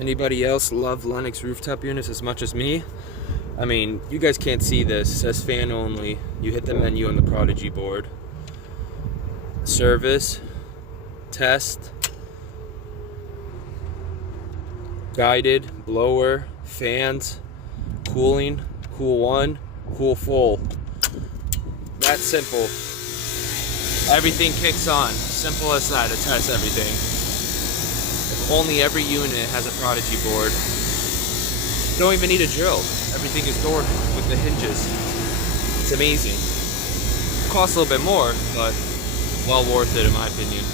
Anybody else love Lennox rooftop units as much as me? I mean, you guys can't see this. It says fan only. You hit the menu on the Prodigy board. Service, test, guided, blower, fans, cooling, cool one, cool full. That's simple. Everything kicks on. Simple as that to test everything. If only every unit has a Prodigy board. Don't even need a drill. Everything is doored with the hinges. It's amazing. It costs a little bit more, but well worth it in my opinion.